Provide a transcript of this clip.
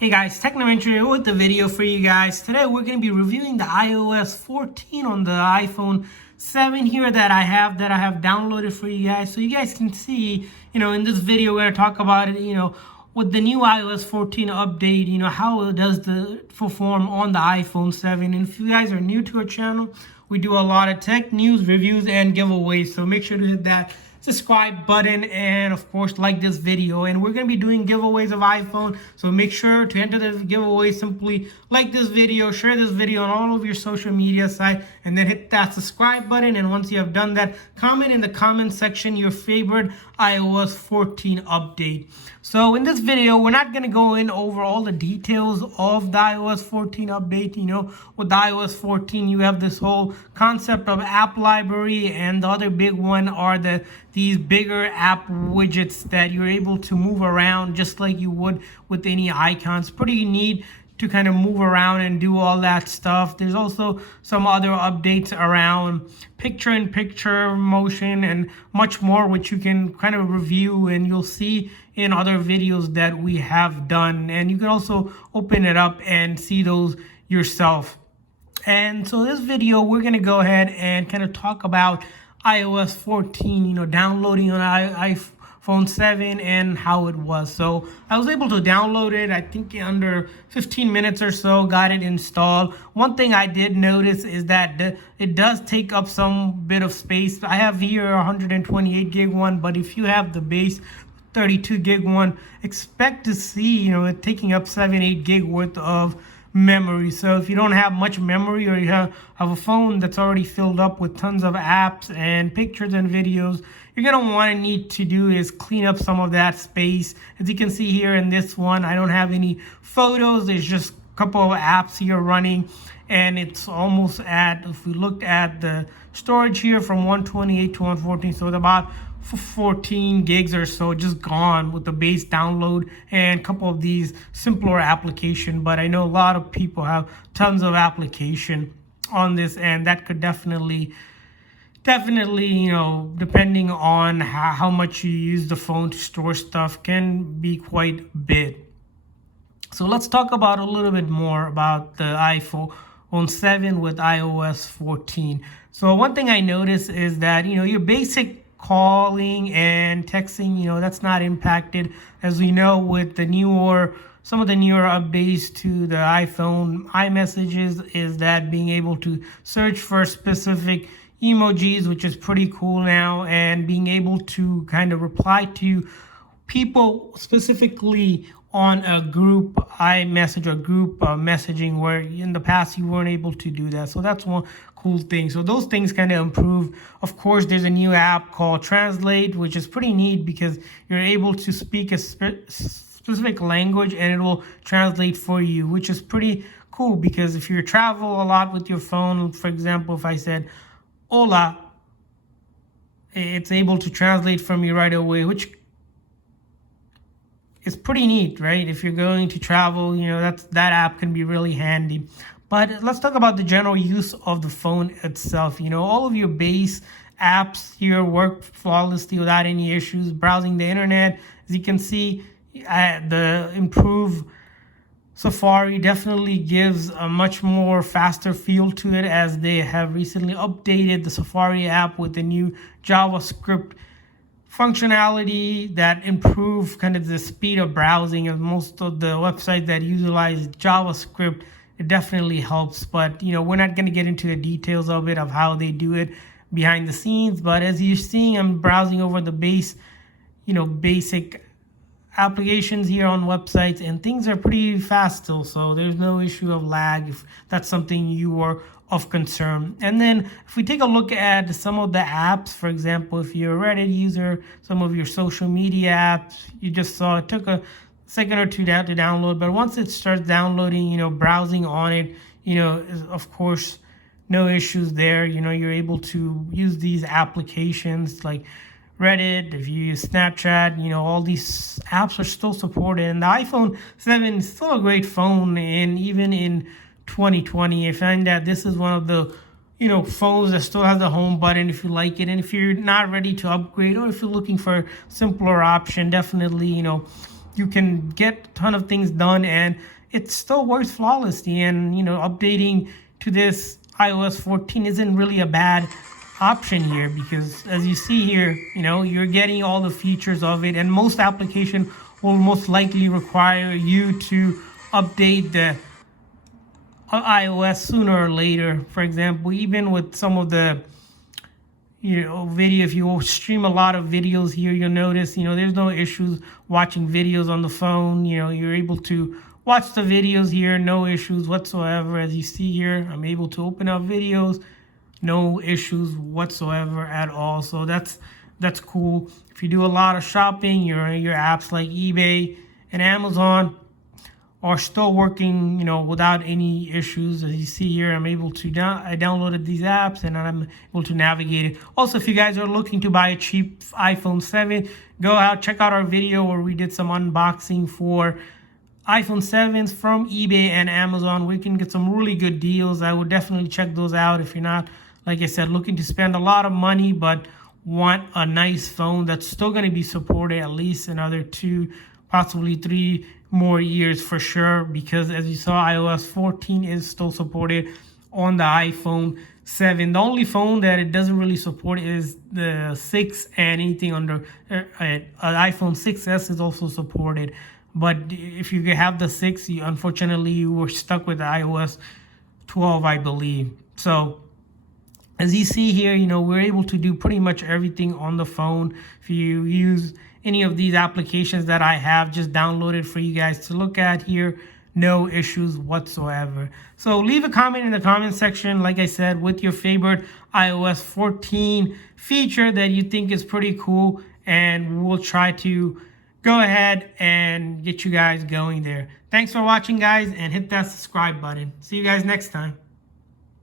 Hey guys, Technoventure here with the video for you guys. Today we're going to be reviewing the iOS 14 on the iPhone 7 here that I have downloaded for you guys. So you guys can see, in this video we're going to talk about it, with the new iOS 14 update, how it does perform on the iPhone 7. And if you guys are new to our channel, we do a lot of tech news, reviews, and giveaways. So make sure to hit that subscribe button and of course like this video. And we're going to be doing giveaways of iPhone, so make sure to enter the giveaway. Simply like this video, share this video on all of your social media sites, and then hit that subscribe button. And once you have done that, comment in the comment section your favorite iOS 14 update. So in this video, we're not going to go in over all the details of the iOS 14 update. With the iOS 14, you have this whole concept of app library, and the other big one are these bigger app widgets that you're able to move around just like you would with any icons. Pretty neat to kind of move around and do all that stuff. There's also some other updates around picture-in-picture motion and much more, which you can kind of review and you'll see in other videos that we have done. And you can also open it up and see those yourself. And so this video, we're going to go ahead and kind of talk about iOS 14, downloading on iPhone 7 and how it was. So I was able to download it, I think under 15 minutes or so, got it installed. One thing I did notice is that it does take up some bit of space. I have here a 128 gig one, but if you have the base 32 gig one, expect to see, it taking up 7-8 gig worth of memory. So if you don't have much memory, or you have a phone that's already filled up with tons of apps and pictures and videos, you're going to need to do is clean up some of that space. As you can see here in this one, I don't have any photos. There's just a couple of apps here running, and it's almost at, if we looked at the storage here, from 128 to 114, so it's about 14 gigs or so just gone with the base download and a couple of these simpler application. But I know a lot of people have tons of application on this, and that could definitely depending on how much you use the phone to store stuff, can be quite a bit. So let's talk about a little bit more about the iPhone 7 with iOS 14. So one thing I noticed is that your basic calling and texting, that's not impacted, as we know with some of the newer updates to the iPhone iMessages, is that being able to search for specific emojis, which is pretty cool now, and being able to kind of reply to people specifically on a group iMessage or group messaging, where in the past you weren't able to do that. So that's one cool thing. So those things kind of improve. Of course, there's a new app called Translate, which is pretty neat because you're able to speak a specific language and it will translate for you, which is pretty cool. Because if you travel a lot with your phone, for example, if I said hola, it's able to translate for me right away, which is pretty neat, right? If you're going to travel, that app can be really handy. But let's talk about the general use of the phone itself. All of your base apps here work flawlessly without any issues. Browsing the internet, as you can see, the improved Safari definitely gives a much more faster feel to it, as they have recently updated the Safari app with the new JavaScript functionality that improve kind of the speed of browsing. And most of the websites that utilize JavaScript, it definitely helps. But we're not going to get into the details of it, of how they do it behind the scenes. But as you're seeing, I'm browsing over the basic applications here on websites, and things are pretty fast still, so there's no issue of lag if that's something you are of concern. And then if we take a look at some of the apps, for example, if you're a Reddit user, some of your social media apps, you just saw it took a second or two to download, but once it starts downloading, browsing on it, of course, no issues there. You're able to use these applications like Reddit, if you use Snapchat, all these apps are still supported. And the iPhone 7 is still a great phone, and even in 2020, I find that this is one of the phones that still has the home button if you like it. And if you're not ready to upgrade, or if you're looking for a simpler option, definitely you can get a ton of things done, and it still works flawlessly. And updating to this iOS 14 isn't really a bad option here, because as you see here, you're getting all the features of it, and most application will most likely require you to update the iOS sooner or later. For example, even with some of the video, if you stream a lot of videos here, you'll notice there's no issues watching videos on the phone. You're able to watch the videos here, no issues whatsoever. As you see here, I'm able to open up videos, no issues whatsoever at all. So that's cool. If you do a lot of shopping, your apps like eBay and Amazon are still working, without any issues. As you see here, I'm able to I downloaded these apps and I'm able to navigate it. Also, if you guys are looking to buy a cheap iPhone 7, go out, check out our video where we did some unboxing for iPhone 7s from eBay and Amazon. We can get some really good deals. I would definitely check those out if you're not, like I said, looking to spend a lot of money but want a nice phone that's still going to be supported at least another 2, possibly 3 more years for sure, because as you saw, iOS 14 is still supported on the iPhone 7. The only phone that it doesn't really support is the 6, and anything under iPhone 6s is also supported. But if you have the 6, unfortunately you were stuck with the iOS 12, I believe. So as you see here, we're able to do pretty much everything on the phone. If you use any of these applications that I have just downloaded for you guys to look at here, no issues whatsoever. So leave a comment in the comment section, like I said, with your favorite iOS 14 feature that you think is pretty cool, and we'll try to go ahead and get you guys going there. Thanks for watching, guys, and hit that subscribe button. See you guys next time.